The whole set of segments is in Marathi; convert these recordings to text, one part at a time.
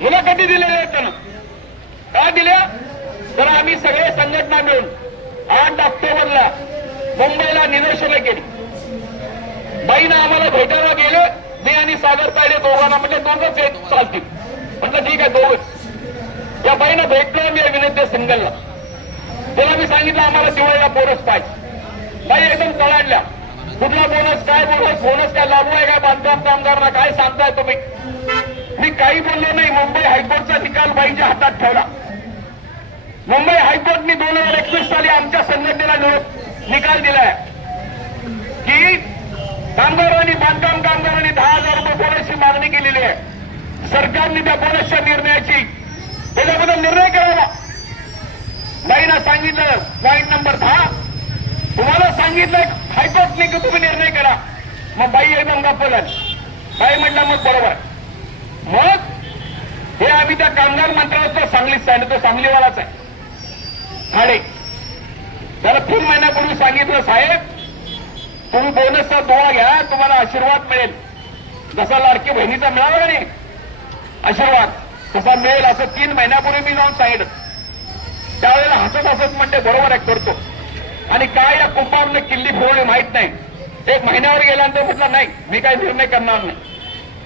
मुलाखती कधी दिलेल्या आहेत त्यानं? का दिल्या? तर आम्ही सगळे संघटना मिळून आठ ऑक्टोबरला मुंबईला निदर्शनं केली. बाईनं आम्हाला भेटायला गेले. मी आणि सागर तायडे दोघांना म्हणजे दोघच आहेत चालतील. म्हटलं ठीक आहे दोघच. या बाईनं भेटलो मी विनंती सिंगलला. त्याला मी सांगितलं आम्हाला दिवाळीला बोनस पाहिजे. बाई एकदम तळाडल्या. कुठला बोनस काय बोनस बोनस काय लागू आहे काय बांधकाम कामगारांना काय सांगताय तुम्ही? मी काही बोललो नाही. मुंबई हायकोर्टचा निकाल बाईच्या हातात ठेवला. मुंबई हायकोर्टने दोन हजार एकवीस साली आमच्या संघटनेला निकाल दिलाय. की कामगारांनी बांधकाम कामगारांनी दहा हजार रुपये बोनसची मागणी केलेली आहे? सरकारने त्या बोनसच्या निर्णयाची त्याच्याबद्दल निर्णय करावा. बाईनं सांगितलं पॉईंट नंबर दहा. तुम्हाला सांगितलं हायकोर्टने की तुम्ही निर्णय करा. मग बाई एकदम गप्पलं बाई म्हटलं मग बरोबर मग हे आम्ही त्या कामगार मंत्रालयाचं सांगलीच सांगितलं तो सांगलीवालाच आहे. खाडे त्याला तीन महिन्यापूर्वी सांगितलं साहेब तुम्ही बोनसचा दोळा घ्या तुम्हाला आशीर्वाद मिळेल. जसा लाडकी बहिणीचा मिळाला का नाही? आशीर्वाद. तसा मिळेल असं तीन महिन्यापूर्वी मी जाऊन सांगितलं. त्यावेळेला हसत हसत म्हणते बरोबर आहे करतो. आणि काय या कुंभारने किल्ली फिरवली माहीत नाही. एक महिन्यावर गेल्यानंतर म्हटलं नाही मी काय निर्णय करणार नाही.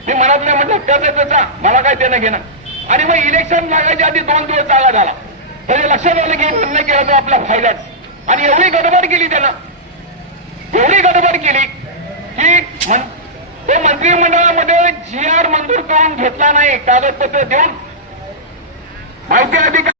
मी मनात नाही म्हटलं त्याचं त्याचा मला काय देणं घेणं. आणि मग इलेक्शन लागायच्या आधी दोन दिवस चाला झाला. तरी लक्षात आलं की निर्णय केला तो आपला फायदाच. आणि एवढी गडबड केली त्यानं. एवढी गडबड केली की तो मंत्रिमंडळामध्ये जी आर मंजूर करून घेतला नाही कागदपत्र देऊन. माहिती अधिकार